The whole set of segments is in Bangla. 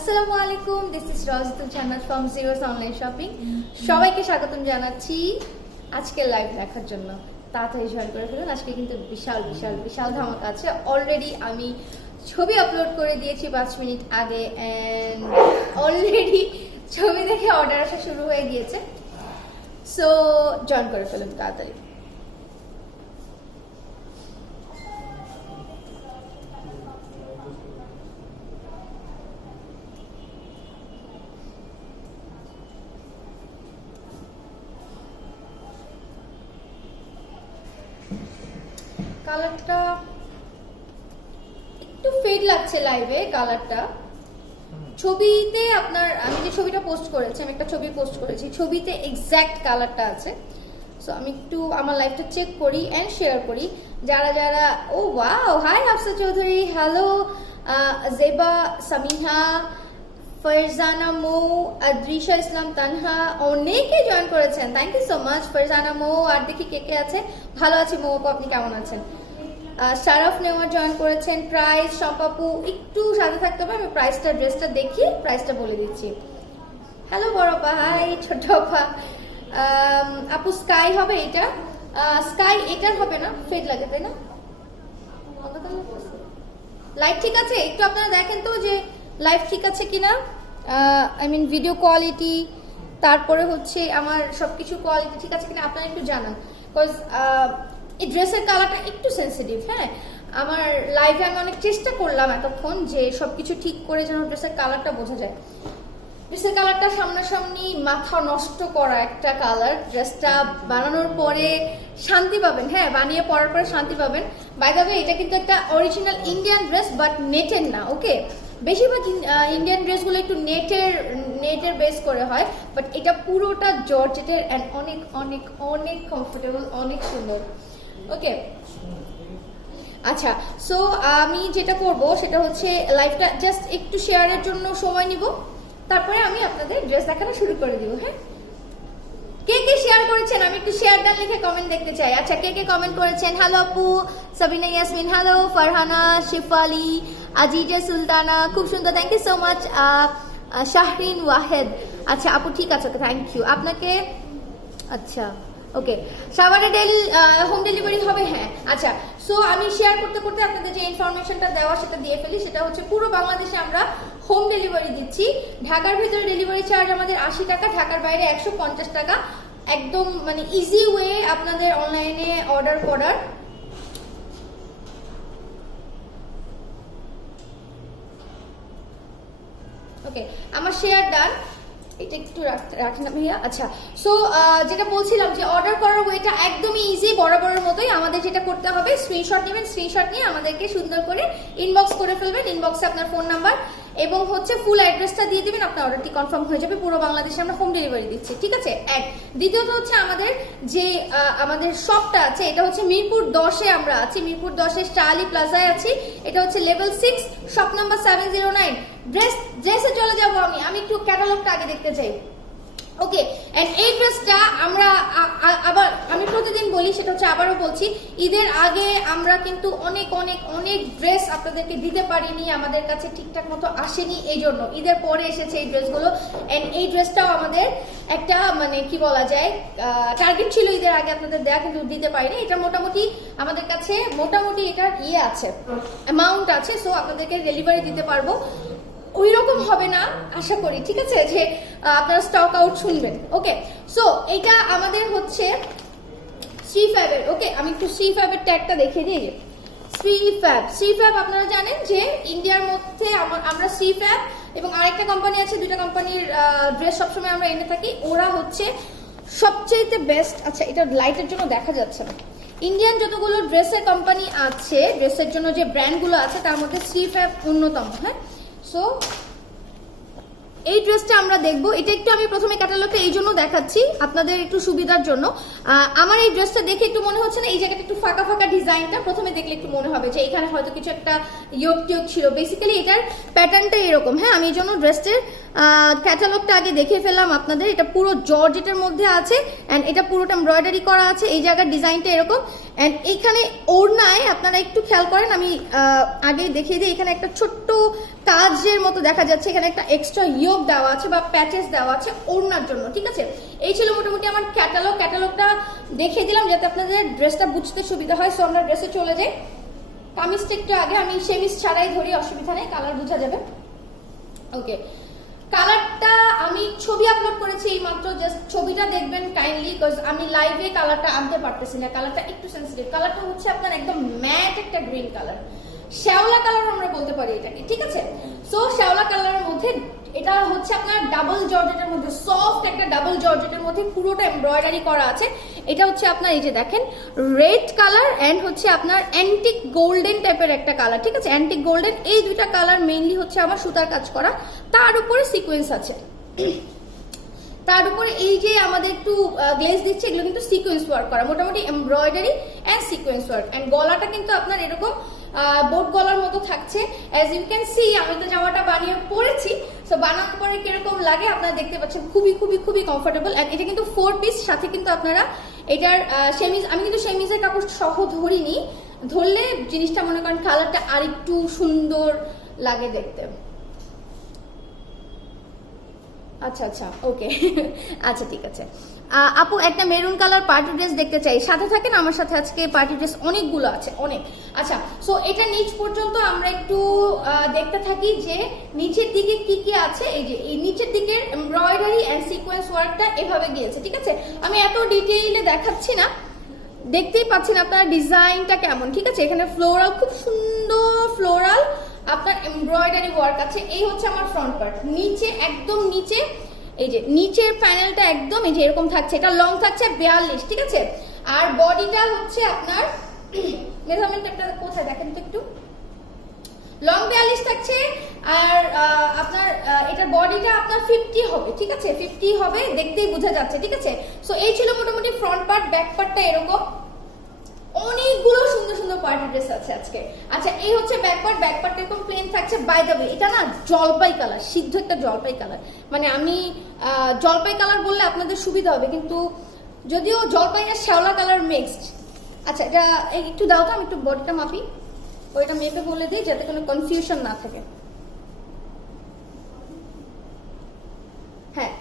আসসালামু আলাইকুম, দিস ইজ রাজিতুল জান্নাত ফ্রম জিরোস অনলাইন শপিং। সবাইকে স্বাগতম জানাচ্ছি আজকের লাইভ দেখার জন্য। তাড়াতাড়ি জয়েন করে ফেলুন। আজকে কিন্তু বিশাল বিশাল বিশাল ধামাকা আছে। অলরেডি আমি ছবি আপলোড করে দিয়েছি 5 মিনিট আগে, অ্যান্ড অলরেডি ছবি দেখে অর্ডার আসা শুরু হয়ে গিয়েছে। সো জয়েন করে ফেলুন তাড়াতাড়ি। কালারটা একটু ফেড লাগছে লাইভে। কালারটা ছবিতে আপনার, আমি যে ছবিটা পোস্ট করেছি, আমি একটা ছবি পোস্ট করেছি, ছবিতে এক্স্যাক্ট কালারটা আছে। সো আমি একটু আমার লাইভটা চেক করি এন্ড শেয়ার করি। যারা যারা ও wow, hi Hafsa Chowdhury, hello Zeba, Samiha, Farzana Mou, Adrisha Islam Tanha, অনেকে জয়েন করেছেন। Thank you so much Farzana Mou. আর দেখি কে কে আছে। ভালো আছি মৌ আপু, আপনি কেমন আছেন? শারফ নেওয়ার জয়েন করেছেন। প্রাইস শপাপু একটু সাথে থাকতে হবে, আমি প্রাইসটা ড্রেসটা দেখি প্রাইসটা বলে দিচ্ছি। হ্যালো বড় আপা, হাই ছোট আপা। আপু স্কাই হবে এটা? স্কাই এটার হবে না, ফেড লাগে তাই না? লাইভ ঠিক আছে? একটু আপনারা দেখেন তো যে লাইভ ঠিক আছে কিনা। আই মিন ভিডিও কোয়ালিটি, তারপরে হচ্ছে আমার সবকিছু কোয়ালিটি ঠিক আছে কিনা আপনারা একটু জানান। বিকজ এই ড্রেসের কালারটা একটু সেন্সিটিভ। হ্যাঁ, আমার লাইভে আমি অনেক চেষ্টা করলাম এতক্ষণ যে সবকিছু ঠিক করে যেন ড্রেসের কালারটা বোঝা যায়। ড্রেসের কালারটা সামনাসামনি মাথা নষ্ট করা একটা কালার। ড্রেসটা বানানোর পরে শান্তি পাবেন, হ্যাঁ বানিয়ে পরার পরে শান্তি পাবেন। বাই দ্য ওয়ে এটা কিন্তু একটা অরিজিনাল ইন্ডিয়ান ড্রেস, বাট নেটের না। ওকে, বেশিরভাগ ইন্ডিয়ান ড্রেসগুলো একটু নেটের বেস করে হয়, বাট এটা পুরোটা জর্জেটের অ্যান্ড অনেক অনেক অনেক কমফোর্টেবল, অনেক সুন্দর। ওকে আচ্ছা, সো আমি যেটা করব সেটা হচ্ছে লাইভটা জাস্ট একটু শেয়ারের জন্য সময় নিব, তারপরে আমি আপনাদের ড্রেস দেখানো শুরু করে দিব। হ্যাঁ, কে কে শেয়ার করেছেন আমি একটু শেয়ার ডান লিখে কমেন্ট দেখতে চাই। আচ্ছা, কে কে কমেন্ট করেছেন? হ্যালো আপু, সাবিনা ইয়াসমিন, হ্যালো ফারহানা, শেফালি, আজিজা সুলতানা, খুব সুন্দর, thank you so much. Shahrin Wahed, আচ্ছা আপু ঠিক আছে, থ্যাংক ইউ আপনাকে। আচ্ছা ওকে, সাভারে হোম ডেলিভারি হবে? হ্যাঁ আচ্ছা, সো আমি শেয়ার করতে করতে আপনাদের যে ইনফরমেশনটা দেওয়া সেটা দিয়ে ফেলি। সেটা হচ্ছে পুরো বাংলাদেশে আমরা হোম ডেলিভারি দিচ্ছি। ঢাকার ভিতরে ডেলিভারি চার্জ আমাদের 80 টাকা, ঢাকার বাইরে 150 টাকা। একদম মানে ইজি ওয়ে আপনাদের অনলাইনে অর্ডার করার। ওকে, আমার শেয়ার ডান, এটা একটু রাখি না ভাইয়া। আচ্ছা, সো যেটা বলছিলাম যে অর্ডার করার ওয়েটা একদমই ইজি, বরাবরের মতোই। আমাদের যেটা করতে হবে, স্ক্রিনশট নেবেন, স্ক্রিনশট নিয়ে আমাদেরকে সুন্দর করে ইনবক্স করে ফেলবেন। ইনবক্সে আপনার ফোন নাম্বার এবং হচ্ছে ফুল অ্যাড্রেসটা দিয়ে দিবেন, আপনার অর্ডারটি কনফার্ম হয়ে যাবে। পুরো বাংলাদেশে আমরা হোম ডেলিভারি দিচ্ছি, ঠিক আছে? এক, দ্বিতীয়ত হচ্ছে আমাদের যে আমাদের শপটা আছে, এটা হচ্ছে মিরপুর 10-এ আমরা আছি। মিরপুর 10-এ স্টাইলি প্লাজায় আছি। এটা হচ্ছে লেভেল 6, শপ নাম্বার 709। ড্রেসে চলে যাবো। আমি একটু ক্যাটালগটা আগে দেখতে চাই। ওকে, এন্ড এই ড্রেসটা আমরা আবার আমি প্রতিদিন বলি, সেটা হচ্ছে আবারও বলছি, ঈদের আগে আমরা কিন্তু অনেক অনেক অনেক ড্রেস আপনাদেরকে দিতে পারিনি, আমাদের কাছে ঠিকঠাক মতো আসেনি। এই জন্য ঈদের পরে এসেছে এই ড্রেসগুলো। এন্ড এই ড্রেসটাও আমাদের একটা মানে কি বলা যায়, টার্গেট ছিল ঈদের আগে আপনাদের দেয়া, কিন্তু দিতে পারিনি। এটা মোটামুটি আমাদের কাছে মোটামুটি এটার আছে, অ্যামাউন্ট আছে। সো আপনাদেরকে ডেলিভারি দিতে পারবো। ওই রকম হবে না আশা করি, ঠিক আছে, যে আপনারা স্টক আউট শুনবেন। ওকে, সো এটা আমাদের হচ্ছে শ্রী ফ্যাবের। ওকে, আমি একটু শ্রী ফ্যাবের ট্যাগটা দেখিয়ে দিই। শ্রী ফ্যাব আপনারা জানেন যে ইন্ডিয়ার মধ্যে আমরা শ্রী ফ্যাব এবং আরেকটা কোম্পানি আছে, দুইটা কোম্পানির ড্রেস সবসময় আমরা এনে থাকি। ওরা হচ্ছে সবচেয়ে বেস্ট। আচ্ছা, এটা লাইটের জন্য দেখা যাচ্ছে না। ইন্ডিয়ান যতগুলো ড্রেসের কোম্পানি আছে, ড্রেসের জন্য যে ব্র্যান্ডগুলো আছে, তার মধ্যে শ্রী ফ্যাব অন্যতম। হ্যাঁ, সো এই ড্রেসটা আমরা দেখবো। এটা একটু আমি প্রথমে ক্যাটালগটা এই জন্য দেখাচ্ছি আপনাদের একটু সুবিধার জন্য। আমার এই ড্রেসটা দেখে একটু মনে হচ্ছে না এই জায়গাটা একটু ফাঁকা ফাঁকা ডিজাইনটা প্রথমে দেখলে একটু মনে হবে যে এখানে হয়তো কিছু একটা ইয়োগ টিয়োগ ছিল। বেসিক্যালি এটার প্যাটার্নটা এরকম। হ্যাঁ, আমি এই জন্য ড্রেসটার ক্যাটালগটা আগে দেখে ফেললাম আপনাদের। এটা পুরো জর্জেটের মধ্যে আছে, অ্যান্ড এটা পুরোটা এমব্রয়ডারি করা আছে। এই জায়গার ডিজাইনটা এরকম, অ্যান্ড এইখানে ওড়নায় আপনারা একটু খেয়াল করেন, আমি আগে দেখিয়ে দিই, এখানে একটা ছোট্ট কাজের মতো দেখা যাচ্ছে, এখানে একটা এক্সট্রা ইয়োগ দেওয়া আছে বা প্যাচেস দেওয়া আছে ওড়নার জন্য, ঠিক আছে। এই ছিল মোটামুটি আমার ক্যাটালগটা দেখিয়ে দিলাম যাতে আপনাদের ড্রেসটা বুঝতে সুবিধা হয়। সো আমরা ড্রেসে চলে যাই। কামিজটা একটু আগে আমি সেমিজ ছাড়াই ধরি, অসুবিধা নেই, কালার বোঝা যাবে। ওকে, কালারটা আমি ছবি আপলোড করেছি এই মাত্র, জাস্ট ছবিটা দেখবেন কাইন্ডলি, বিকজ আমি লাইভে কালারটা আনতে পারতেছি না, কালারটা একটু সেন্সিটিভ। কালারটা হচ্ছে আপনার একদম ম্যাট একটা গ্রিন কালার, শ্যাওলা কালার আমরা বলতে পারি এটাকে, ঠিক আছে। সো শ্যাওলা কালারের মধ্যে এটা হচ্ছে আপনার ডাবল জর্জেটের মধ্যে, সফট একটা ডাবল জর্জেটের মধ্যে পুরোটা এমব্রয়ডারি করা আছে। এটা হচ্ছে আপনার এই যে দেখেন রেড কালার অ্যান্ড হচ্ছে আপনার অ্যান্টিক গোল্ডেন টাইপের একটা কালার, ঠিক আছে, অ্যান্টিক গোল্ডেন। এই দুইটা কালার মেইনলি হচ্ছে আমার সুতার কাজ করা, তার উপরে সিকোয়েন্স আছে, তার উপরে এই যে আমাদের একটু গ্লেজ দিচ্ছে, এগুলো কিন্তু সিকোয়েন্স ওয়ার্ক করা, মোটামুটি embroidery and sequence work. And গলাটা কিন্তু আপনার এরকম বোট গলার মতো থাকছে, অ্যাজ ইউ ক্যান সি। আমি তো জামাটা বানিয়ে পরেছি, সো বানানোর পরে কিরকম লাগে আপনারা দেখতে পাচ্ছেন, খুবই খুবই খুবই কমফোর্টেবল। অ্যান্ড এটা কিন্তু 4 পিস, সাথে কিন্তু আপনারা এটার সেমিজ, আমি কিন্তু সেমিজের কাপড় সহ ধরিনি, ধরলে জিনিসটা মনে করেন কালারটা আরেকটু সুন্দর লাগে দেখতে। আচ্ছা আচ্ছা, ওকে, আচ্ছা ঠিক আছে। আপু একটা মেরুন কালার পার্টি ড্রেস দেখতে চাই, সাথে থাকেন আমার সাথে, আজকে পার্টি ড্রেস অনেকগুলো আছে, অনেক। আচ্ছা, সো এটা নিচ পর্যন্ত আমরা একটু দেখতে থাকি যে নিচের দিকে কি কি আছে। এই যে এই নিচের দিকের এমব্রয়ডারি অ্যান্ড সিকোয়েন্স ওয়ার্কটা এভাবে গিয়েছে, ঠিক আছে। আমি এত ডিটেইলে দেখাচ্ছি না, দেখতেই পাচ্ছেন আপনারা ডিজাইনটা কেমন, ঠিক আছে। এখানে ফ্লোরাল, খুব সুন্দর ফ্লোরাল আপনার এমব্রয়ডারি ওয়ার্ক আছে। এই হচ্ছে আমার ফ্রন্ট পার্ট, নিচে একদম নিচে এই যে নিচের প্যানেলটা একদম এই যে এরকম থাকছে, এটা লং থাকছে 42, ঠিক আছে। আর বডিটা হচ্ছে আপনার মেজারমেন্ট একটা কোথায় দেখেন তো একটু, লং 42 থাকছে। আর আপনার এটার বডিটা আপনার 50 হবে, ঠিক আছে, 50 হবে, দেখতেই বোঝা যাচ্ছে, ঠিক আছে। সো এই ছিল মোটামুটি ফ্রন্ট পার্ট। ব্যাক পার্টটা এরকম, অনেকগুলো সুন্দর সুন্দর পার্টি ড্রেস আছে আজকে। আচ্ছা, এই হচ্ছে ব্যাক পার্ট, ব্যাক পার্ট এরকম প্লেন থাকছে। বাই দ্য ওয়ে এটা না জলপাই কালার, সিদ্ধ একটা জলপাই কালার, মানে আমি জলপাই কালার বললে আপনাদের সুবিধা হবে, কিন্তু যদিও জলপাই আর শ্যাওলা কালার মিক্সড। আচ্ছা, এটা একটু দাও তো, আমি একটু বডিটা মাপি, ওইটা মেপে বলে দিই যাতে কোনো কনফিউশন না থাকে। হ্যাঁ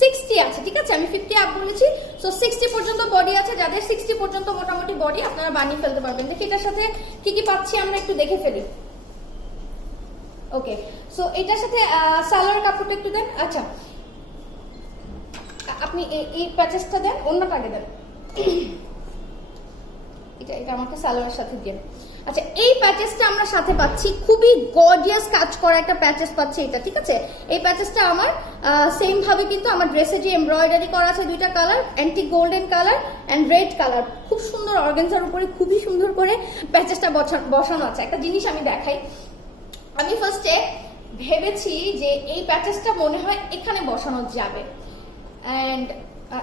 60 আছে, ঠিক আছে, আমি 50 আপ বলেছি। সো 60 পর্যন্ত বডি আছে, যাদের 60 পর্যন্ত মোটামুটি বডি আপনারা বানিয়ে ফেলতে পারবেন। দেখি এটার সাথে কি কি পাচ্ছি আমরা, একটু দেখে ফেলি। ওকে, সো এটার সাথে সালোয়ার কাপড়টা একটু দেন। আচ্ছা, আপনি এই প্যাচেসটা দেন, অন্যটা আগে দেন, এটা আমাকে সালোয়ারের সাথে দিয়ে। আচ্ছা, এই প্যাচেসটা আমরা সাথে পাচ্ছি, খুবই গর্জিয়াস কাজ করা একটা প্যাচেস পাচ্ছি এটা, ঠিক আছে। এই প্যাচেসটা আমার সেম ভাবে কিন্তু আমার ড্রেসে যে এমব্রয়ডারি করা আছে, দুইটা colour, antique golden colour and red colour, খুব সুন্দর অর্গানজার উপরে খুবই সুন্দর করে প্যাচেসটা বসানো আছে। একটা জিনিস আমি দেখাই, আমি ফার্স্টে ভেবেছি যে এই প্যাচেসটা মনে হয় এখানে বসানো যাবে, অ্যান্ড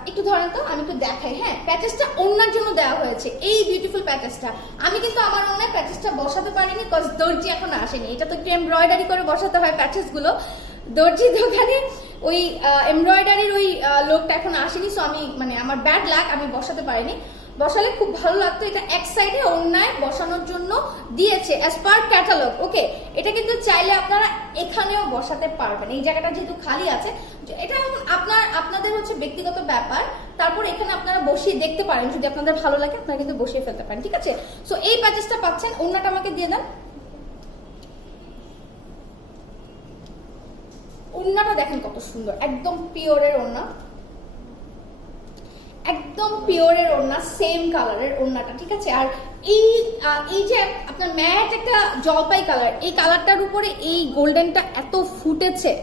একটু ধরেন তো, আমি একটু দেখাই। হ্যাঁ, প্যাচেসটা ওনার জন্য দেওয়া হয়েছে, এই বিউটিফুল প্যাচেসটা। আমি কিন্তু আমার ওনার প্যাচেসটা বসাতে পারিনি, কজ দর্জি এখন আসেনি। এটা তো একটু এমব্রয়ডারি করে বসাতে হয় প্যাচেস গুলো, দর্জি দোকানে ওই এমব্রয়ডারির ওই লোকটা এখন আসেনি। সো আমি মানে আমার ব্যাড লাক, আমি বসাতে পারিনি। বসালে খুব ভালো লাগতো। এটা এক সাইডে অন্যায় বসানোর জন্য দিয়েছে অ্যাজ পার ক্যাটালগ। ওকে, এটা কিন্তু চাইলে আপনারা এখানেও বসাতে পারবেন, এই জায়গাটা যেহেতু খালি আছে। এটা এখন আপনাদের হচ্ছে ব্যক্তিগত ব্যাপার। তারপর এখানে আপনারা বসিয়ে দেখতে পারেন, যদি আপনাদের ভালো লাগে আপনারা কিন্তু বসিয়ে ফেলতে পারেন, ঠিক আছে। সো এই প্যাচেসটা পাচ্ছেন, ওন্নাটা আমাকে দিয়ে দেন। ওন্নাটা দেখেন কত সুন্দর, একদম পিওরের ওন্না, একদম পিওরের ওড়না, সেম কালারের ওড়নাটা, ঠিক আছে। আর এই যে আপনার ম্যাট একটা জলপাই কালার, এই কালারটার উপরে এই গোল্ডেনটা এত ফুটেছে,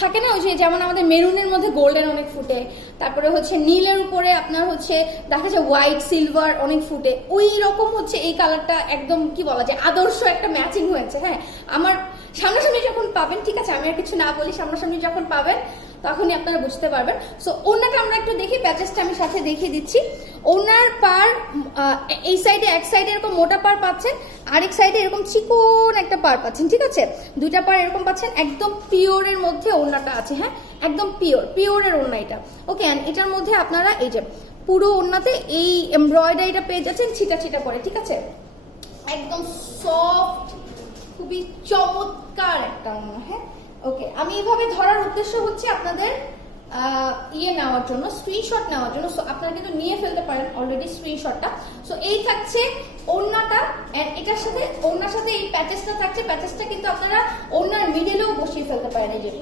থাকে না ওই যে যেমন আমাদের মেরুনের মধ্যে গোল্ডেন অনেক ফুটে, তারপরে হচ্ছে নীলের উপরে আপনার হচ্ছে দেখা যায় হোয়াইট সিলভার অনেক ফুটে, ওই রকম হচ্ছে এই কালারটা একদম কি বলা যায় আদর্শ একটা ম্যাচিং হয়েছে। হ্যাঁ, আমার সামনাসামনি যখন পাবেন, ঠিক আছে, আমি আর কিছু না বলি, সামনাসামনি যখন পাবেন তখনই আপনারা বুঝতে পারবেন। সো ওনাটা আমরা একটু দেখি, প্যাচেসটা আমি সাথে দেখিয়ে দিচ্ছি। ওনার পার এই সাইডে এক সাইডে এরকম মোটা পার পাচ্ছেন, আরেক সাইডে এরকম চিকন একটা পার পাচ্ছেন, ঠিক আছে, দুইটা পার এরকম পাচ্ছেন। একদম পিওরের মধ্যে ওনাটা আছে, হ্যাঁ, একদম পিওরের ওনা এটা। ওকে, এটার মধ্যে আপনারা এই যে পুরো ওড়নাতে এই এমব্রয়ডারিটা পেয়ে যাচ্ছেন ছিটা ছিটা করে, ঠিক আছে? একদম সফট, খুবই চমৎকার একটা ওড়না। হ্যাঁ, ওকে, আমি এইভাবে ধরার উদ্দেশ্য হচ্ছে আপনাদের নেওয়ার জন্য, স্ক্রিনশট নেওয়ার জন্য। সো আপনারা কিন্তু নিয়ে ফেলতে পারেন অলরেডি স্ক্রিনশটটা। সো এই থাকছে ওড়নাটা, এন্ড এটার সাথে ওড়নার সাথে এই প্যাচেসটা থাকছে। প্যাচেসটা কিন্তু আপনারা ওড়নার মিডলেও বসিয়ে ফেলতে পারেন। এই যে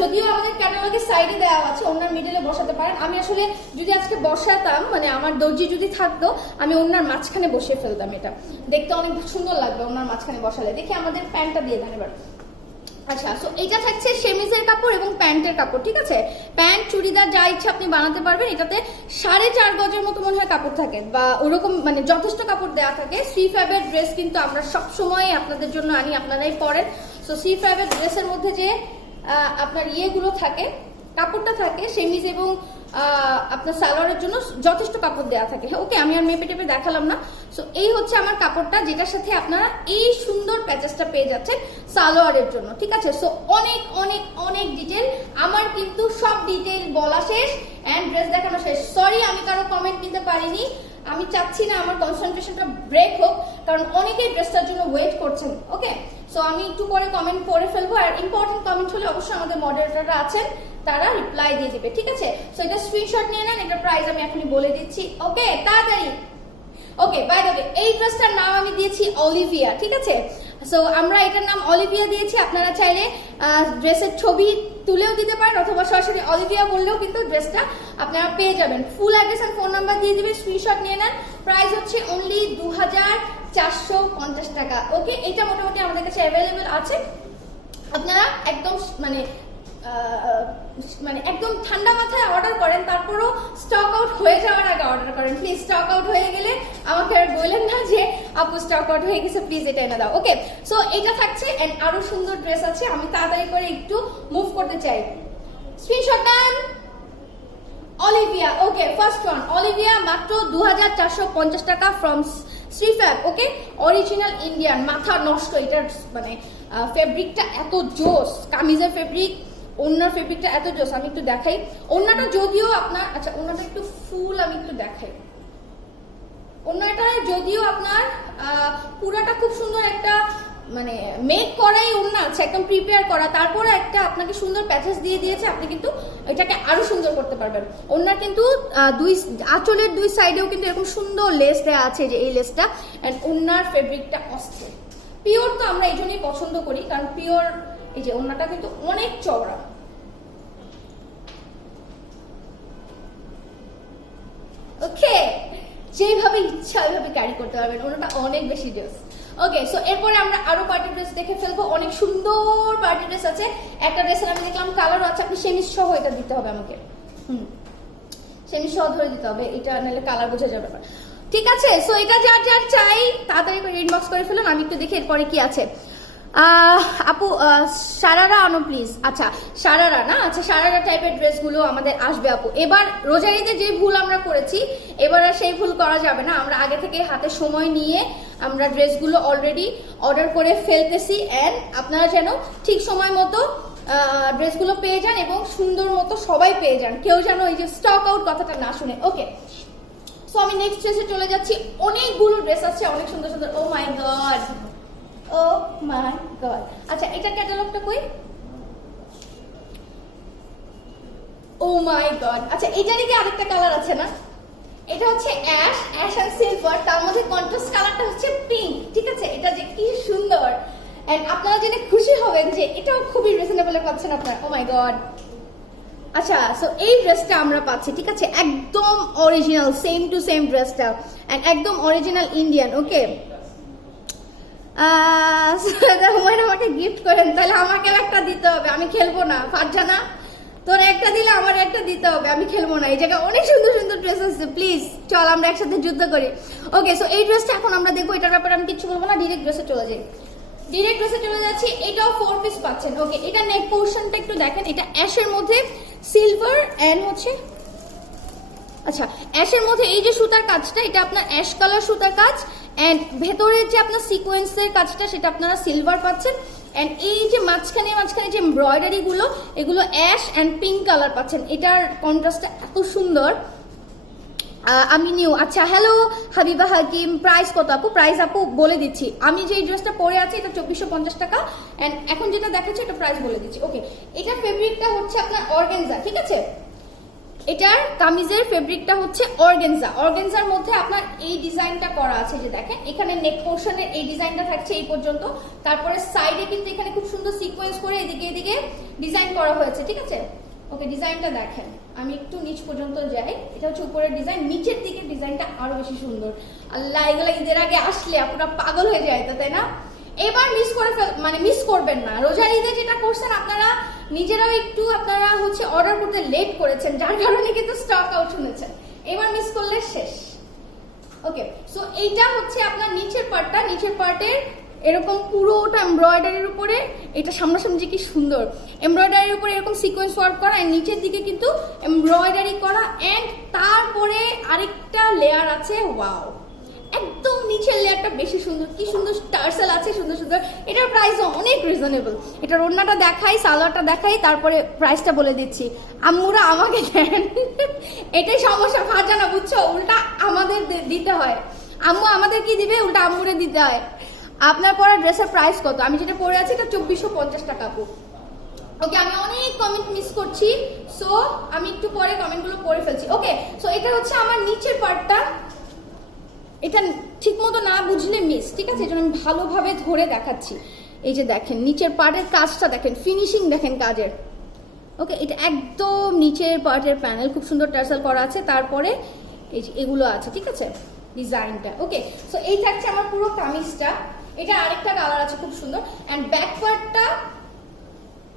যদিও আমাদের ক্যাটালগের সাইডে দেওয়া আছে, ওড়নার মিডলে বসাতে পারেন। আমি আসলে যদি আজকে বসাতাম, মানে আমার দর্জি যদি থাকতো, আমি ওড়নার মাঝখানে বসিয়ে ফেলতাম। এটা দেখতে অনেক সুন্দর লাগবে ওড়নার মাঝখানে বসালে। দেখি আমাদের প্যান্টটা দিয়ে দেন এবার। আচ্ছা, সো এটা থাকছে সেমিজের কাপড় এবং প্যান্টের কাপড়, ঠিক আছে? প্যান্ট চুড়িদার যা ইচ্ছা আপনি বানাতে পারবেন। এটাতে 4.5 গজের মতো মনে হয় কাপড় থাকে, বা ওরকম মানে যথেষ্ট কাপড় দেওয়া থাকে। সি ফাইভের ড্রেস কিন্তু আমরা সবসময় আপনাদের জন্য আনি, আপনারাই পরেন। সো সি ফাইভের ড্রেসের মধ্যে যে আপনার ইয়েগুলো থাকে, কাপড়টা থাকে, সেমিজ এবং আপনার সালোয়ারের জন্য যথেষ্ট কাপড় দেওয়া থাকে। ওকে, আমি আর মেপে টেপে দেখালাম না। সো এই হচ্ছে আমার কাপড়টা, যেটার সাথে আপনারা এই সুন্দর প্যাচেসটা পেয়ে যাচ্ছেন সালোয়ারের জন্য, ঠিক আছে? সো অনেক অনেক অনেক ডিটেল, আমার কিন্তু সব ডিটেল বলা শেষ এন্ড ড্রেস দেখানো শেষ। সরি আমি কারো কমেন্ট নিতে পারিনি, আমি চাচ্ছি না আমার কনসেন্ট্রেশনটা ব্রেক হোক, কারণ অনেকেই ড্রেসটার জন্য ওয়েট করছেন। ওকে, সো আমি একটু পরে কমেন্ট পড়ে ফেলবো, আর ইম্পর্টেন্ট কমেন্ট হলে অবশ্যই আমাদের মডারেটররা আছেন, তারা রিপ্লাই দিয়ে দিবে, ঠিক আছে? সো এটা স্ক্রিনশট নিয়ে নেন, এটা প্রাইস আমি এখনই বলে দিচ্ছি। ওকে, তাড়াতাড়ি। ওকে, বাই দ্য ওয়ে, এই ড্রেসটার নাম আমি দিয়েছি অলিভিয়া, ঠিক আছে? সো আমরা এটার নাম অলিভিয়া দিয়েছি। আপনারা চাইলে ড্রেসের ছবি তুলেও দিতে পারেন, অথবা সরাসরি অলিভিয়া বললেও কিন্তু ড্রেসটা আপনারা পেয়ে যাবেন। ফুল অ্যাড্রেস আর ফোন নাম্বার দিয়ে দিবে, স্ক্রিনশট নিয়ে নেন। প্রাইস হচ্ছে অনলি 2450 টাকা। ওকে, এটা মোটামুটি আমাদের কাছে অ্যাভেলেবেল আছে। আপনারা একদম মানে একদম ঠান্ডা মাথায় অর্ডার করেন, তারপরও স্টক আউট হয়ে যাওয়ার আগে অর্ডার করেন প্লিজ। স্টক আউট হয়ে গেলে আমাকে আর বললেন না যে আপু স্টক আউট হয়ে গেছে, প্লিজ এটা এনে দাও। ওকে, সো এটা থাকছে, এন্ড আরো সুন্দর ড্রেস আছে। আমি তাড়াতাড়ি করে একটু মুভ করতে চাই। স্ক্রিনশট নেন। অলিভিয়া, ওকে, ফার্স্ট ওয়ান অলিভিয়া, মাত্র 2450 টাকা ফ্রম শ্রীফ্যাব। ওকে, অরিজিনাল ইন্ডিয়ান, মাথা নষ্ট। এটার মানে ফেব্রিকটা এত জোস, কামিজের ফেব্রিক, ওড়নার ফেব্রিকটা এত জোস। আমি একটু দেখাই ওড়নাটা, যদিও আপনার, আচ্ছা ওড়নাটা একটু ফুল আমি একটু দেখাই। ওড়নাটা যদিও আপনার পুরাটা খুব সুন্দর একটা মানে মেক করাই ওড়না আছে, একদম প্রিপেয়ার করা, তারপরে একটা আপনাকে সুন্দর প্যাচেস দিয়ে দিয়েছে, আপনি কিন্তু এটাকে আরো সুন্দর করতে পারবেন। ওড়না কিন্তু আঁচলের দুই সাইডেও কিন্তু এরকম সুন্দর লেস দেওয়া আছে, যে এই লেসটা, এন্ড ওড়নার ফেব্রিকটা অস্থির। পিওর তো আমরা এই জন্যই পছন্দ করি, কারণ পিওর। এই যে ওড়নাটা কিন্তু অনেক চওড়া। ওকে, যেভাবে ইচ্ছা ওইভাবে ক্যারি করতে পারবেন, ওড়নাটা অনেক বেশি ড্রেস। ওকে, সো এরপরে আমরা আরো পার্টি ড্রেস দেখে ফেলবো। অনেক সুন্দর পার্টি ড্রেস আছে। একটা ড্রেসের আমি দেখলাম কালারও আছে, আপনি সেমিজ সহ এটা দিতে হবে আমাকে। সেমিজ সহ ধরে দিতে হবে, এটা নাহলে কালার বোঝা যাবে না, ঠিক আছে? সো এটা যার যার চাই তাড়াতাড়ি করে ইনবক্স করে ফেলুন, আমি একটু দেখি এরপরে কি আছে। আপু সারারা আনো প্লিজ। আচ্ছা সারারা না, আচ্ছা সারারা টাইপের ড্রেসগুলো আমাদের আসবে আপু। এবার রোজারিতে যে ভুল আমরা করেছি, এবার আর সেই ভুল করা যাবে না। আমরা আগে থেকে হাতে সময় নিয়ে আমরা ড্রেসগুলো অলরেডি অর্ডার করে ফেলতেছি, এন্ড আপনারা যেন ঠিক সময় মতো ড্রেসগুলো পেয়ে যান এবং সুন্দর মতো সবাই পেয়ে যান, কেউ যেন এই যে স্টক আউট কথাটা না শুনে। ওকে, সো আমি নেক্সট ড্রেসে চলে যাচ্ছি। অনেকগুলো ড্রেস আছে, অনেক সুন্দর সুন্দর। ও মাই গড, ও মাই গড। আচ্ছা এটা ক্যাটালগটা কই? ও মাই গড। আচ্ছা এটারই কি আরেকটা কালার আছে না? এটা হচ্ছে অ্যাশ এন্ড সিলভার, তার মধ্যে কন্ট্রাস্ট কালারটা হচ্ছে পিঙ্ক, ঠিক আছে? এটা যে কি সুন্দর, এন্ড আপনারা জেনে খুশি হবেন যে এটাও খুবই রিজনেবলে পাচ্ছেন আপনারা। ও মাই গড। আচ্ছা, সো এই ড্রেসটা আমরা পাচ্ছি, ঠিক আছে? একদম অরিজিনাল, সেম টু সেম ড্রেসটা, একদম অরিজিনাল ইন্ডিয়ান। ওকে, হুমায়ুন আমাকে গিফট করেন, তাহলে আমাকেও একটা দিতে হবে। আমি খেলবো না, ফারজানা তোর একটা দিলে আমার একটা দিতে হবে, আমি খেলবো না। এই জায়গায় অনেক সুন্দর সুন্দর ড্রেস আছে, প্লিজ চল আমরা একসাথে যুদ্ধ করি। ওকে, সো এই ড্রেসটা এখন আমরা দেখবো, এটার ব্যাপারে আমি কিছু বলবো না, ডিরেক্ট ড্রেসে চলে যাই। ডিরেক্ট ড্রেসে চলে যাচ্ছি। এটাও 4 পিস পাচ্ছেন। ওকে, এটা নেক পোর্শনটা একটু দেখেন, এটা অ্যাশের মধ্যে সিলভার এন্ড হচ্ছে, আচ্ছা অ্যাশের মধ্যে এই যে সুতার কাজটা, এটা আপনার অ্যাশ কালার সুতার কাজ, এন্ড ভেতরের যে আপনার সিকোয়েন্সের কাজটা সেটা আপনারা সিলভার পাচ্ছেন, এন্ড এই যে মাঝখানে মাঝখানে যে এমব্রয়ডারি গুলো, এগুলো অ্যাশ এন্ড পিঙ্ক কালার পাচ্ছেন। এটার কন্ট্রাস্টটা এত সুন্দর। আমি নিউ। আচ্ছা হ্যালো হাবিবা হাকিম, প্রাইস কত আপু? প্রাইস আপু বলে দিচ্ছি, আমি যে ড্রেসটা পরে আছি এটা 2450 টাকা, এন্ড এখন যেটা দেখাচ্ছি এটা প্রাইস বলে দিচ্ছি। ওকে, এটা ফেব্রিকটা হচ্ছে আপনার অর্গানজা, ঠিক আছে? এটার কামিজের ফেব্রিকটা হচ্ছে অর্গানজা, অর্গানজার মধ্যে আপনার এই ডিজাইনটা করা আছে, যে দেখেন এখানে নেক পোর্শনের এই ডিজাইনটা থাকছে এই পর্যন্ত, তারপরে সাইডে কিন্তু এখানে খুব সুন্দর সিকোয়েন্স করে এদিকে এদিকে ডিজাইন করা হয়েছে, ঠিক আছে? ওকে, ডিজাইনটা দেখেন, আমি একটু নিচ পর্যন্ত যাই, এটা হচ্ছে উপরের ডিজাইন, নিচের দিকের ডিজাইনটা আরো বেশি সুন্দর। আল্লাহ, এগুলো ঈদের আগে আসলে আপনারা পাগল হয়ে যায়, তাই না? এবার মিস করে মিস করবেন না। রোজার ঈদে যেটা করছেন আপনারা নিজেরাও একটু আপনারা হচ্ছে অর্ডার করতে লেট করেছেন, যার কারণে কিন্তু স্টক আউট শুনেছেন, এবার মিস করলে শেষ। ওকে, সো এইটা হচ্ছে আপনার নিচের পার্টটা, নিচের পার্টের এরকম পুরোটা এমব্রয়ডারির উপরে, এটা সামনাসামনি কি সুন্দর এমব্রয়ডারির উপরে এরকম সিকোয়েন্স ওয়ার্ক করা, নিচের দিকে কিন্তু এমব্রয়ডারি করা, এন্ড তারপরে আরেকটা লেয়ার আছে। ওয়াও, একদম নিচের লেয়ারটা বেশি সুন্দর, কি সুন্দর টার্সেল আছে, সুন্দর সুন্দর। এটার প্রাইস অনেক রিজনেবল। এটার ওড়নাটা দেখাই, সালোয়ারটা দেখাই, তারপরে প্রাইসটা বলে দিচ্ছি। আম্মুরা আমাকে দেন, এটাই সমস্যা, ফাজানা বুঝছো, উল্টা আমাদের দিতে হয়। আম্মু আমাদের কি দিবে, উল্টা আম্মুরে দিতে হয়। আপনার পরা ড্রেসের প্রাইস কত? আমি যেটা পরে আছি এটা 2450 টাকা আপু। ওকে, আমি অনেক কমেন্ট মিস করছি, সো আমি একটু পরে কমেন্টগুলো পড়ে ফেলছি। ওকে, সো এটা হচ্ছে আমার নিচের পার্টটা, এটা ঠিক মতো না বুঝলে মিস, ঠিক আছে? এই জন্য আমি ভালোভাবে ধরে দেখাচ্ছি। এই যে দেখেন নিচের পার্টের কাজটা দেখেন, ফিনিশিং দেখেন কাজের। ওকে, এটা একদম নিচের পার্টের প্যানেল খুব সুন্দর টার্সেল করা আছে, তারপরে এই যে এগুলো আছে, ঠিক আছে ডিজাইনটা। ওকে, সো এই থাকছে আমার পুরো কামিজটা। এটা আরেকটা কালার আছে খুব সুন্দর, এন্ড ব্যাক পার্টটা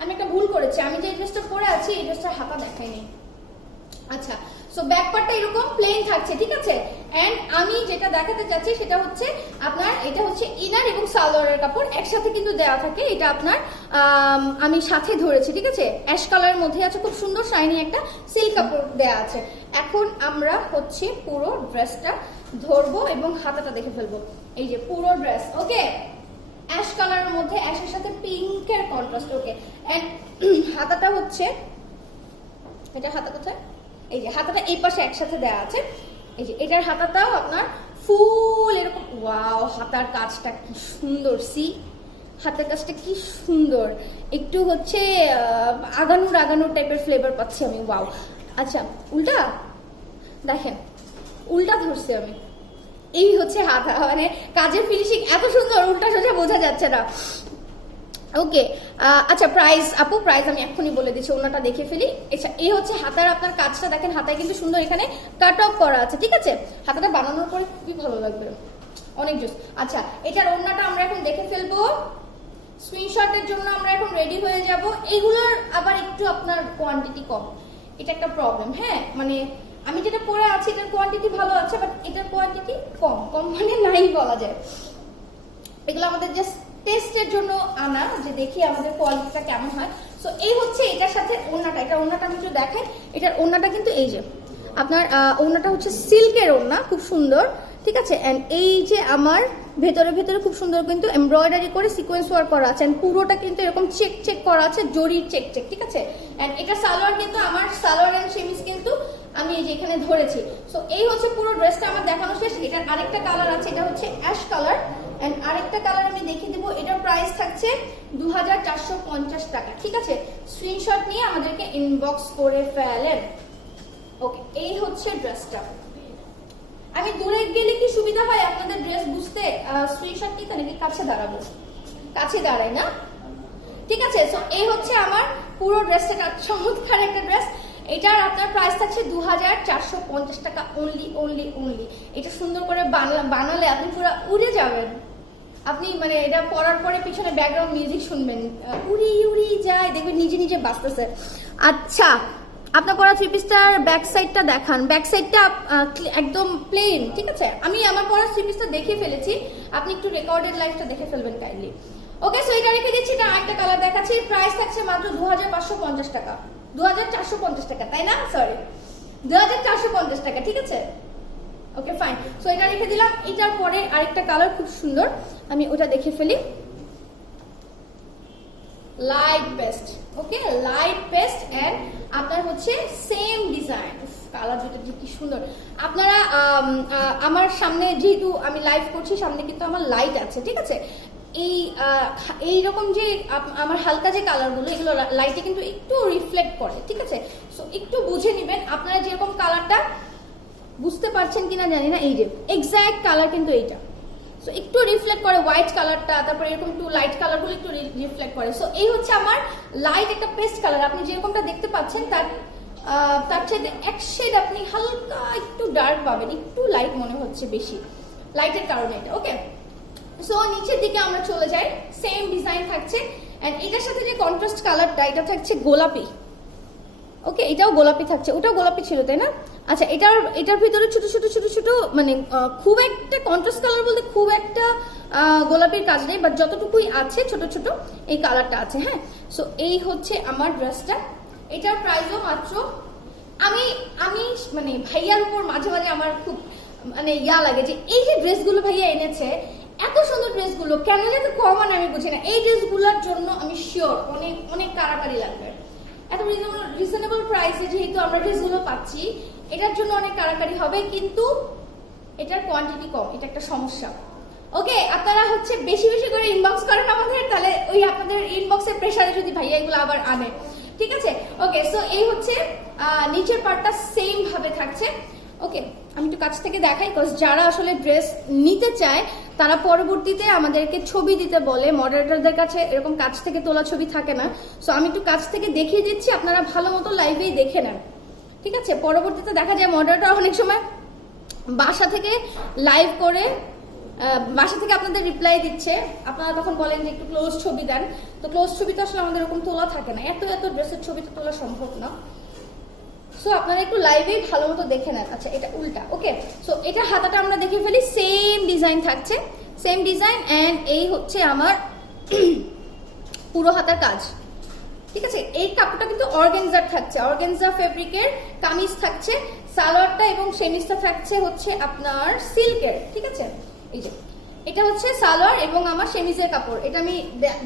আমি একটা ভুল করেছি, আমি যে ড্রেসটা পরে আছি এই ড্রেসটার হাতা দেখাইনি। আচ্ছা, সো ব্যাক পার্টটা এরকম প্লেন থাকছে, ঠিক আছে? এন্ড আমি যেটা দেখাতে চাচ্ছি সেটা হচ্ছে আপনার, এটা হচ্ছে ইনার এবং সালোয়ারের কাপড় একসাথে কিন্তু দেওয়া থাকে। এটা আপনার আমি সাথে ধরেছি, ঠিক আছে? অ্যাশ কালারের মধ্যে আছে, খুব সুন্দর শাইনি একটা সিল্ক কাপড় দেওয়া আছে। এখন আমরা হচ্ছে পুরো ড্রেসটা ধরবো এবং হাতাটা দেখে ফেলবো। এই যে পুরো ড্রেস, ওকে, অ্যাশ কালারের মধ্যে অ্যাশের সাথে পিঙ্কের কন্ট্রাস্ট। ওকে, এন্ড হাতাটা হচ্ছে, এটা হাতা কোথায়? এই যে হাতাটা এই পাশে একসাথে দেওয়া আছে। এই যে এটার হাতাটাও আপনার ফুল এরকম। ওয়াও, হাতার কাজটা কি সুন্দর, সি হাতের কাজটা কি সুন্দর, একটু হচ্ছে আগানুর আগানুর টাইপের ফ্লেভার পাচ্ছি আমি। ওয়াও। আচ্ছা, উল্টা দেখেন, উল্টা ধরছি আমি, এই হচ্ছে হাতা, মানে কাজের ফিনিশিং এত সুন্দর, উল্টা সোজা বোঝা যাচ্ছে না। ওকে, আচ্ছা প্রাইস আপু, প্রাইস আমি এখনই বলে দিচ্ছি, ওনাটা দেখে ফেলি। আচ্ছা, এই হচ্ছে হাতার আপনার কাজটা দেখেন, হাতায় কিন্তু সুন্দর এখানে কাট অফ করা আছে, ঠিক আছে? হাতাটা বানানোর পরে খুবই ভালো লাগবে, অনেক জোস। আচ্ছা, এটার ওড়নাটা আমরা এখন দেখে ফেলবো, স্ক্রিনশটের জন্য আমরা এখন রেডি হয়ে যাব। এগুলোর আবার একটু আপনার কোয়ান্টিটি কম, এটা একটা প্রবলেম। হ্যাঁ, মানে আমি যেটা পরে আছি এটার কোয়ান্টিটি ভালো আছে, বাট এটার কোয়ান্টিটি কম, কম মানে নাই বলা যায়। এগুলো আমাদের জাস্ট টেস্টের জন্য আনা, যে দেখি আমাদের কোয়ালিটিটা কেমন হয়। সো এই হচ্ছে এটার সাথে ওড়নাটা, এটা ওড়নাটা আমি একটু দেখাই। এটার ওড়নাটা কিন্তু এই যে আপনার ওড়নাটা হচ্ছে সিল্কের ওড়না, খুব সুন্দর, ঠিক আছে? এন্ড এই যে আমার ভেতরে ভেতরে খুব সুন্দর কিন্তু এমব্রয়ডারি করে সিকোয়েন্স ওয়ার্ক করা আছে, এন্ড পুরোটা কিন্তু এরকম চেক চেক করা আছে, জরির চেক চেক, ঠিক আছে? এন্ড এটা সালোয়ার, কিন্তু আমার সালোয়ার এন্ড সেমিজ কিন্তু আমি এই যে এখানে ধরেছি। সো এই হচ্ছে পুরো ড্রেসটা আমার দেখানো শেষ। এটার আরেকটা কালার আছে, এটা হচ্ছে অ্যাশ কালার, এন্ড আরেকটা কালার আমি দেখিয়ে দেবো। এটার প্রাইস থাকছে 2450 টাকা, ঠিক আছে? স্ক্রিনশট নিয়ে আমাদেরকে ইনবক্স করে ফেলেন। ওকে, এই হচ্ছে ড্রেসটা। আমি দূরে গেলে কি সুবিধা হয় আপনাদের ড্রেস বুঝতে? স্ক্রিনশট নিতে নাকি কাছে দাঁড়াবো? কাছে দাঁড়াই না, ঠিক আছে? সো এই হচ্ছে আমার পুরো ড্রেসটা, চমৎকার একটা ড্রেস। এটার আপনার প্রাইস থাকছে 2450 টাকা অনলি, অনলি, অনলি। এটা সুন্দর করে বানালে আপনি পুরো উড়ে যাবেন। আপনি মানে এটা পরার পরে পিছনে ব্যাকগ্রাউন্ড মিউজিক শুনবেন, উড়ি উড়ি যায়, দেখবেন নিজে নিজে বাজতেছে। আচ্ছা, আপনার পরা থ্রি পিসটার ব্যাক সাইডটা দেখান। ব্যাক সাইডটা একদম প্লেন, ঠিক আছে? আমি আমার পরা থ্রি পিসটা দেখে ফেলেছি, আপনি একটু রেকর্ডেড লাইফটা দেখে ফেলবেন কাইন্ডলি। ওকে, সো এটা রেখে দিচ্ছি। এটা আরেকটা কালার দেখাচ্ছি, প্রাইস থাকছে মাত্র 2550 টাকা, 2450 টাকা, তাই না? সরি, 2450 টাকা, ঠিক আছে? ওকে ফাইন, সো এটা রেখে দিলাম। এটার পরে আরেকটা কালার খুব সুন্দর, আমি ওটা দেখে ফেলি। Light paste, okay, light paste, and আপনার হচ্ছে সেম ডিজাইন। কালার দুটো কি সুন্দর। আপনারা আমার সামনে যেহেতু আমি লাইভ করছি, সামনে কিন্তু আমার লাইট আছে, ঠিক আছে? এইরকম যে আমার হালকা যে কালারগুলো, এগুলো লাইটে কিন্তু একটু রিফ্লেক্ট করে, ঠিক আছে? সো একটু বুঝে নেবেন আপনারা যেরকম কালারটা, বুঝতে পারছেন কিনা জানি না, এই যে এক্স্যাক্ট কালার কিন্তু এইটা। সো একটু রিফ্লেক্ট করে হোয়াইট কালারটা, তারপরে এরকম একটু লাইট কালারগুলো একটু রিফ্লেক্ট করে। সো এই হচ্ছে আমার লাইট একটা পেস্ট কালার, আপনি যেরকমটা দেখতে পাচ্ছেন তার সাথে এক শেড আপনি হালকা একটু ডার্ক পাবেন, একটু লাইট মনে হচ্ছে বেশি লাইটের কারণে এটা। ওকে, সো নিচের দিকে আমরা চলে যাই, সেম ডিজাইন থাকছে এন্ড এটার সাথে যে কন্ট্রাস্ট কালারটা, এটা থাকছে গোলাপি। ওকে, এটাও গোলাপি থাকছে, ওটাও গোলাপি ছিল তাই না? আচ্ছা, এটার ভিতরে ছোট ছোট ছোট ছোট মানে খুব একটা কন্ট্রাস্ট কালার বলতে খুব একটা গোলাপির কাজ নেই, বাট যতটুকুই আছে ছোট ছোট এই কালারটা আছে। হ্যাঁ, সো এই হচ্ছে আমার ড্রেসটা। এটার প্রাইসও মাত্র, আমি মানে ভাইয়ার উপর মাঝে মাঝে আমার খুব মানে লাগে যে এই যে ড্রেসগুলো ভাইয়া এনেছে, এত সুন্দর ড্রেসগুলো কেন যে এত কম, আমি বুঝি না। এই ড্রেসগুলোর জন্য আমি শিওর অনেক অনেক কারাকারি লাগবে। এত রিজনেবল প্রাইসে যেহেতু আমরা ড্রেসগুলো পাচ্ছি, এটার জন্য অনেক কারাকারি হবে, কিন্তু এটার কোয়ান্টিটি কম, এটা একটা সমস্যা। ওকে, আপনারা হচ্ছে বেশি বেশি করে ইনবক্স করেন আমাদের, তাহলে ওই আপনাদের ইনবক্সের প্রেসারে যদি ভাইয়া এগুলো আবার আনে, ঠিক আছে? ওকে, সো এই হচ্ছে নিচের পার্টটা সেম ভাবে থাকছে। ওকে, আমি একটু কাছ থেকে দেখাই, বিকজ যারা আসলে ড্রেস নিতে চায় তারা পরবর্তীতে আমাদেরকে ছবি দিতে বলে, মডারেটরদের কাছে এরকম কাছ থেকে তোলা ছবি থাকে না। সো আমি একটু কাছ থেকে দেখিয়ে দিচ্ছি, আপনারা ভালো মতো লাইভেই দেখে নেন, ঠিক আছে? পরবর্তীতে দেখা যায় মডারেটর অনেক সময় বাসা থেকে লাইভ করে বাসা থেকে আপনাদের রিপ্লাই দিচ্ছে, আপনারা তখন বলেন যে একটু ক্লোজ ছবি দেন। তো ক্লোজ ছবি তো আসলে আমাদের এরকম তোলা থাকে না, এত এত ড্রেসের ছবি তো তোলা সম্ভব না। সো আপনারা একটু লাইভেই ভালো মতো দেখে নেন। আচ্ছা, এটা উল্টা। ওকে, সো এটা হাতাটা আমরা দেখে ফেলি, সেম ডিজাইন থাকছে, সেম ডিজাইন এন্ড এই হচ্ছে আমার পুরো হাতার কাজ, ঠিক আছে? এই কাপড়টা কিন্তু অর্গানজার থাকছে, অর্গানজা ফেব্রিকের কামিজ থাকছে, সালোয়ারটা এবং সেমিজটা থাকছে হচ্ছে আপনার সিল্কের, ঠিক আছে? এই যে এটা হচ্ছে সালোয়ার এবং আমার সেমিজের কাপড়। এটা আমি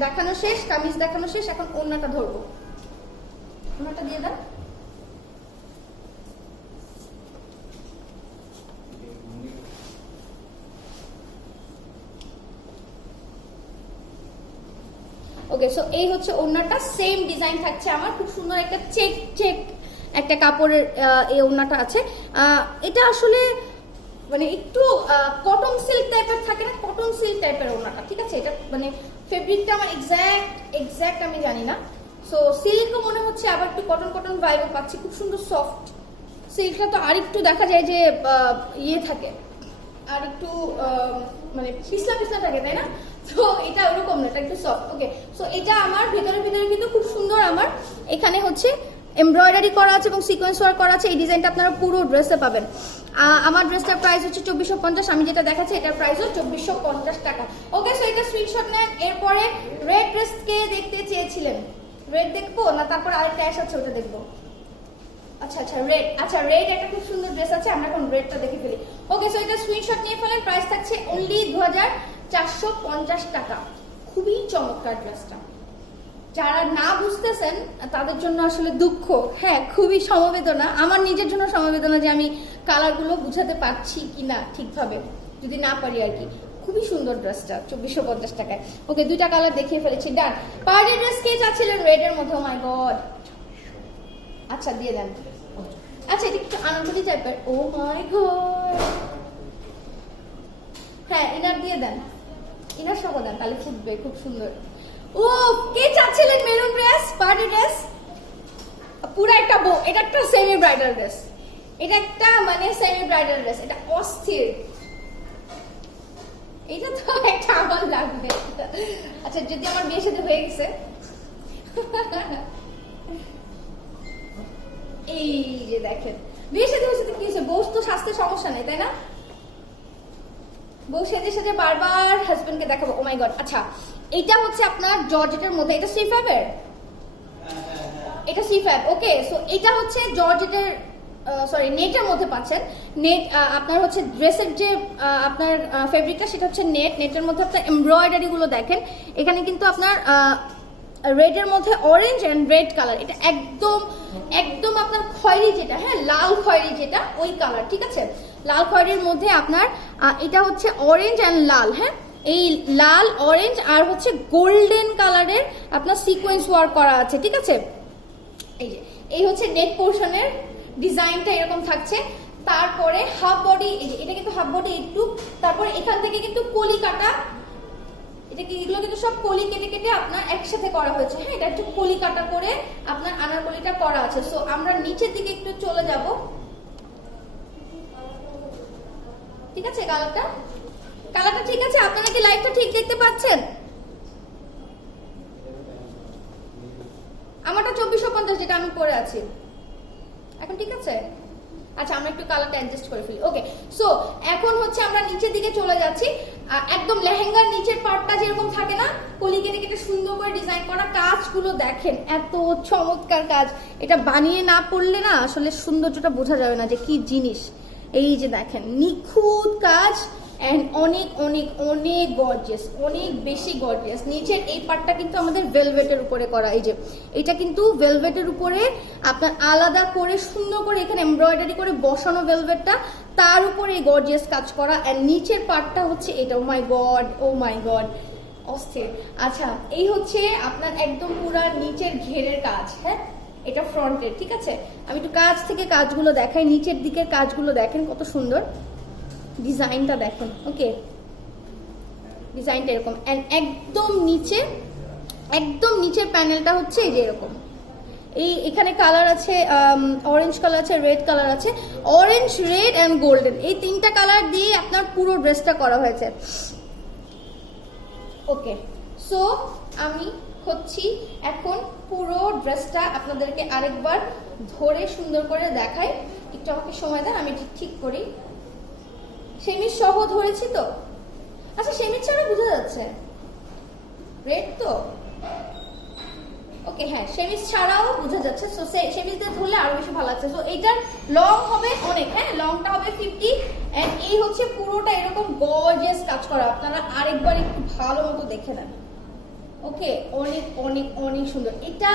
দেখানো শেষ, কামিজ দেখানো শেষ, এখন ওড়নাটা ধরবো। ওড়নাটা দিয়ে দাও। ওকে, সো এই হচ্ছে ওড়নাটা, সেম ডিজাইন থাকছে আমার, খুব সুন্দর একটা চেক চেক একটা কাপড়ের এই ওড়নাটা আছে। এটা আসলে মানে একটু কটন সিল্ক টাইপের থাকে না, কটন সিল্ক টাইপের ওড়নাটা, ঠিক আছে? এটা মানে ফেব্রিকটা আমার এক্স্যাক্ট আমি জানি না। সো সিল্কও মনে হচ্ছে, আবার একটু কটন কটন ভাইবও পাচ্ছি, খুব সুন্দর সফট। সিল্কটা তো আর একটু দেখা যায় যে ইয়ে থাকে, আর একটু মানে পিছলা পিছলা থাকে, তাই না? তো এটা ওরকম না, এটা একটু সফট। ওকে, সো এটা আমার ভেতরে কিন্তু খুব সুন্দর, আমার এখানে হচ্ছে এমব্রয়ডারি করা আছে এবং সিকোয়েন্স ওয়ার্ক করা আছে। এই ডিজাইনটা আপনারা পুরো ড্রেসে পাবেন। আমার ড্রেসটার প্রাইস হচ্ছে 2450, আমি যেটা দেখাচ্ছি এটার প্রাইসও 2450 টাকা। ওকে, সো এটা স্ক্রিনশট নেন। এরপরে রেড ড্রেস কে দেখতে চেয়েছিলেন? রেড দেখবো না তারপর আরেকটা অ্যাশ আছে ওটা দেখবো? আচ্ছা রেড, আচ্ছা রেড একটা খুব সুন্দর ড্রেস আছে, আমরা এখন রেডটা দেখে ফেলি। ওকে, সো এটা স্ক্রিনশট নিয়ে ফেলেন। প্রাইস থাকছে অনলি 2450 টাকা। খুবই চমৎকার ড্রেসটা, যারা না বুঝতেছেন তাদের জন্য আসলে দুঃখ, হ্যাঁ খুবই সমবেদনা, আমার নিজের জন্য সমবেদনা যে আমি কালারগুলো বুঝাতে পারছি কিনা ঠিকভাবে, যদি না পারি আর কি। খুবই সুন্দর ড্রেসটা 2450 টাকায়। ওকে, দুইটা কালার দেখিয়ে ফেলেছি, ডান। পার্টি ড্রেস কে চাচ্ছিলেন রেড এর মধ্যে? ও মাই গড, আচ্ছা দিয়ে দেন। আচ্ছা, এটা একটু আনন্দী টাইপের। ও মাই গড, হ্যাঁ ইনার দিয়ে দেন, ইনার সহ দেন, তাহলে ফুটবে, খুব সুন্দর। ও কে চাচ্ছিলেন মেরুন ড্রেস, পার্টি ড্রেস? পুরো একটা বউ, এটা একটা সেমি ব্রাইডাল ড্রেস, এটা একটা মানে সেমি ব্রাইডাল ড্রেস, এটা অস্থির। এটা তো একটা আমার লাগবে। আচ্ছা, যদি আমার বিয়ের সাথে হয়ে গেছে, এই যে দেখেন বিয়ের সাথে হয়েছে তো কি হয়েছে, বউ তো স্বাস্থ্যের সমস্যা নেই, তাই না? বউ সেজে সেজে বারবার হাজবেন্ডকে দেখাবো। ও মাই গড। আচ্ছা, এটা হচ্ছে আপনার জর্জেটের মধ্যে, এটা সিফ্যাবের, এটা সিফ্যাব। ওকে, সো এটা হচ্ছে জর্জেটের সরি নেটের মধ্যে পাচ্ছেন। নেট আপনার হচ্ছে ড্রেসের যে আপনার ফেব্রিকটা সেটা হচ্ছে নেটের মধ্যে আপনার এমব্রয়ডারি গুলো দেখেন, এখানে কিন্তু আপনার রেডের মধ্যে অরেঞ্জ অ্যান্ড রেড কালার, এটা একদম একদম আপনার খয়েরি যেটা, হ্যাঁ লাল খয়েরি যেটা ওই কালার, ঠিক আছে। লাল খয়েরির মধ্যে আপনার এটা হচ্ছে অরেঞ্জ অ্যান্ড লাল, হ্যাঁ এই লাল অরেঞ্জ আর হচ্ছে গোল্ডেন কালারের আপনার সিকোয়েন্স ওয়ার্ক করা আছে, ঠিক আছে। এই যে এই হচ্ছে নেক পোর্শনের ডিজাইনটা এরকম থাকছে। তারপরে হাফ বডি, এটা কিন্তু হাফ বডি একটু, তারপর এখান থেকে কিন্তু কলি কাটা, এগুলো কিন্তু সব কলি কেটে কেটে আপনার একসাথে করা হয়েছে, হ্যাঁ এটা একটু কলি কাটা করে আপনার আনারকলিটা করা আছে। সো আমরা নিচের দিকে একটু চলে যাব, ঠিক আছে। কালারটা ঠিক আছে, আপনারা কি লাইটটা ঠিক দেখতে পাচ্ছেন? আমারটা 2450 যেটা আমি পরে আছি এখন, ঠিক আছে। আচ্ছা আমরা একটু কালারটা অ্যাডজাস্ট করে ফেলি, ওকে। সো এখন হচ্ছে আমরা নিচের দিকে চলে যাচ্ছি। একদম লেহেঙ্গার নিচের পার্টটা যেরকম থাকে না, কলি কেটে কেটে সুন্দর করে ডিজাইন করা, কাজগুলো দেখেন এত চমৎকার কাজ। এটা বানিয়ে না পড়লে না আসলে সৌন্দর্যটা বোঝা যাবে না যে কি জিনিস। এই যে দেখেন নিখুঁত কাজ এন্ড অনেক অনেক অনেক গর্জিয়াস, অনেক বেশি গর্জিয়াস। নিচের এই পার্টটা কিন্তু আমাদের ভেলভেটের উপরে করা, এই যে এটা কিন্তু ভেলভেটের উপরে আপনার আলাদা করে সুন্দর করে এখানে এমব্রয়ডারি করে বসানো ভেলভেটটা, তার উপরে এই গর্জিয়াস কাজ করা। এন্ড নিচের পার্টটা হচ্ছে এটা, ও মাই গড অস্থির। আচ্ছা এই হচ্ছে আপনার একদম পুরা নিচের ঘেরের কাজ, হ্যাঁ এটা ফ্রন্টের, ঠিক আছে। আমি একটু কাছ থেকে কাজগুলো দেখাই, নিচের দিকের কাজগুলো দেখেন কত সুন্দর, ডিজাইনটা দেখুন, ওকে ডিজাইনটা এরকম। এন্ড একদম নিচের প্যানেলটা হচ্ছে এই যে এরকম। এই এখানে কালার আছে, অরেঞ্জ কালার আছে, রেড কালার আছে, অরেঞ্জ রেড এন্ড গোল্ডেন, এই তিনটা কালার দিয়ে আপনার পুরো ড্রেসটা করা হয়েছে, ওকে। সো আমি হচ্ছি এখন পুরো ড্রেসটা আপনাদেরকে আরেকবার ধরে সুন্দর করে দেখাই, একটু আমাকে সময় দেন আমি ঠিক করি। সেমিজ সহ ধরেছি তো, আচ্ছা সেমিজ ছাড়া বোঝা যাচ্ছে রেড তো, ওকে হ্যাঁ সেমিজ ছাড়াও বোঝা যাচ্ছে। সো সেমিজ দিয়ে ধরলে আরো বেশি ভালো লাগছে। সো এইটার লং হবে অনেক, হ্যাঁ লংটা হবে 50 এন্ড এই হচ্ছে পুরোটা এরকম গর্জিয়াস কাজ করা, আপনারা আরেকবার একটু ভালো মতো দেখে নেন, ওকে অনেক অনেক অনেক সুন্দর। এটা